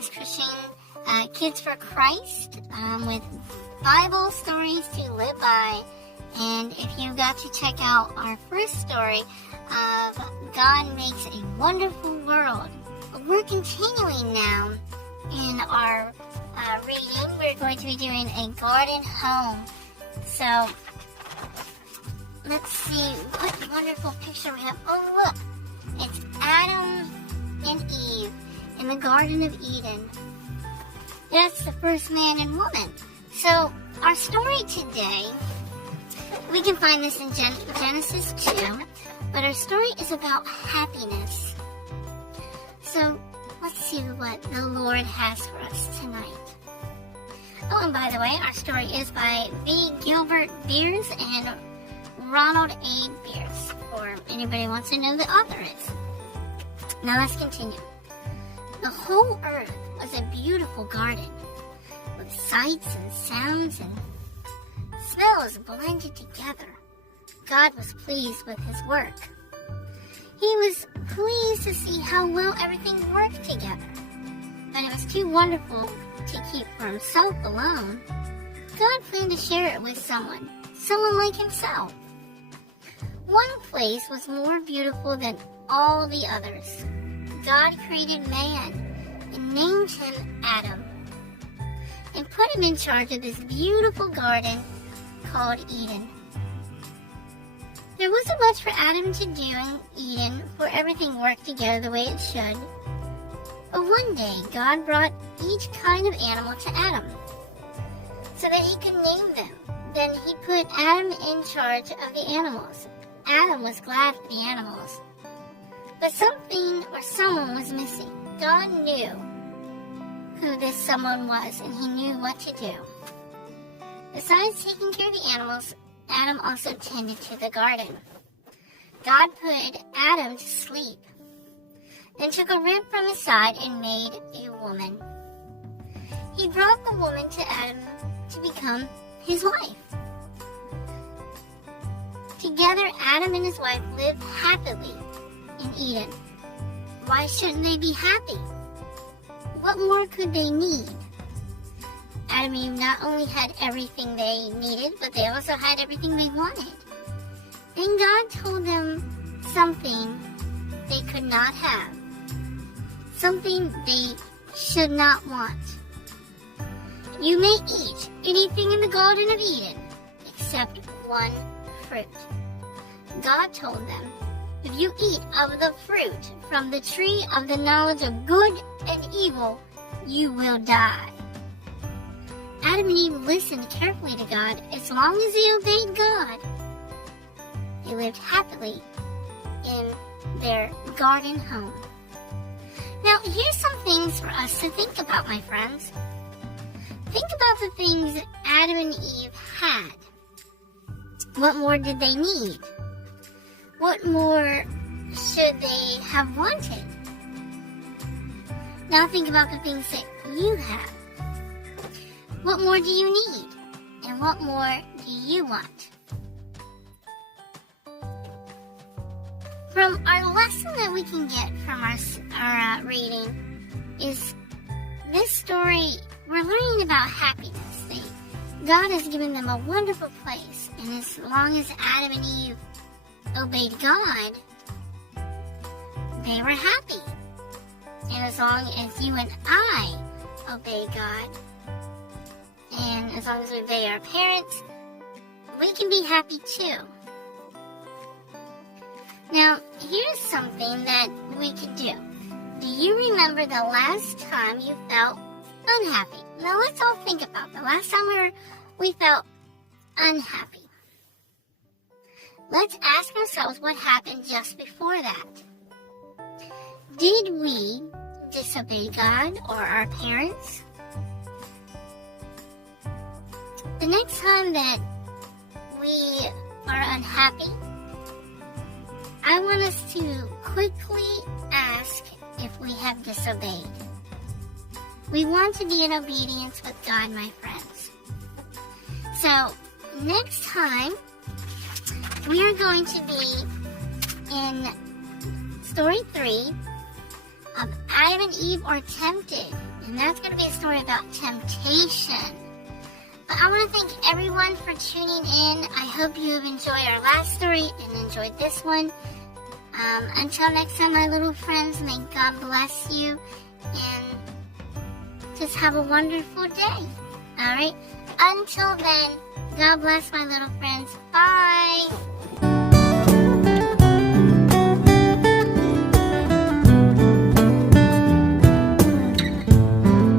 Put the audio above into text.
King's Christian Kids for Christ with Bible stories to live by. And if you got to check out our first story of God Makes a Wonderful World, we're continuing now in our reading. We're going to be doing a garden home. So let's see what wonderful picture we have. Oh, look, it's Adam and Eve in the Garden of Eden. That's the first man and woman. So our story today, we can find this in Genesis 2, but our story is about happiness. So let's see what the Lord has for us tonight. Oh, and by the way, our story is by V. Gilbert Beers and Ronald A. Beers, or anybody who wants to know the author is. Now let's continue. The whole earth was a beautiful garden, with sights and sounds and smells blended together. God was pleased with his work. He was pleased to see how well everything worked together. But it was too wonderful to keep for himself alone. God planned to share it with someone like himself. One place was more beautiful than all the others. God created man and named him Adam, and put him in charge of this beautiful garden called Eden. There wasn't much for Adam to do in Eden, for everything worked together the way it should. But one day, God brought each kind of animal to Adam, so that he could name them. Then he put Adam in charge of the animals. Adam was glad for the animals. But something or someone was missing. God knew who this someone was, and he knew what to do. Besides taking care of the animals, Adam also tended to the garden. God put Adam to sleep, then took a rib from his side and made a woman. He brought the woman to Adam to become his wife. Together, Adam and his wife lived happily in Eden. Why shouldn't they be happy? What more could they need? Adam and Eve not only had everything they needed, but they also had everything they wanted. Then God told them something they could not have, something they should not want. You may eat anything in the Garden of Eden except one fruit. God told them, if you eat of the fruit from the tree of the knowledge of good and evil, you will die. Adam and Eve listened carefully to God. As long as they obeyed God, they lived happily in their garden home. Now, here's some things for us to think about, my friends. Think about the things Adam and Eve had. What more did they need? What more should they have wanted? Now think about the things that you have. What more do you need? And what more do you want? From our lesson that we can get from our reading is this story, we're learning about happiness. God has given them a wonderful place, and as long as Adam and Eve obeyed God, they were happy. And as long as you and I obey God, and as long as we obey our parents, we can be happy too. Now, here's something that we can do. Do you remember the last time you felt unhappy? Now, let's all think about the last time we felt unhappy. Let's ask ourselves what happened just before that. Did we disobey God or our parents? The next time that we are unhappy, I want us to quickly ask if we have disobeyed. We want to be in obedience with God, my friends. So, next time, we are going to be in story 3 Adam and Eve are tempted, and that's going to be a story about temptation. But I want to thank everyone for tuning in. I hope you have enjoyed our last story and enjoyed this one. Until next time, my little friends, may God bless you, and just have a wonderful day. All right? Until then, God bless my little friends. Bye.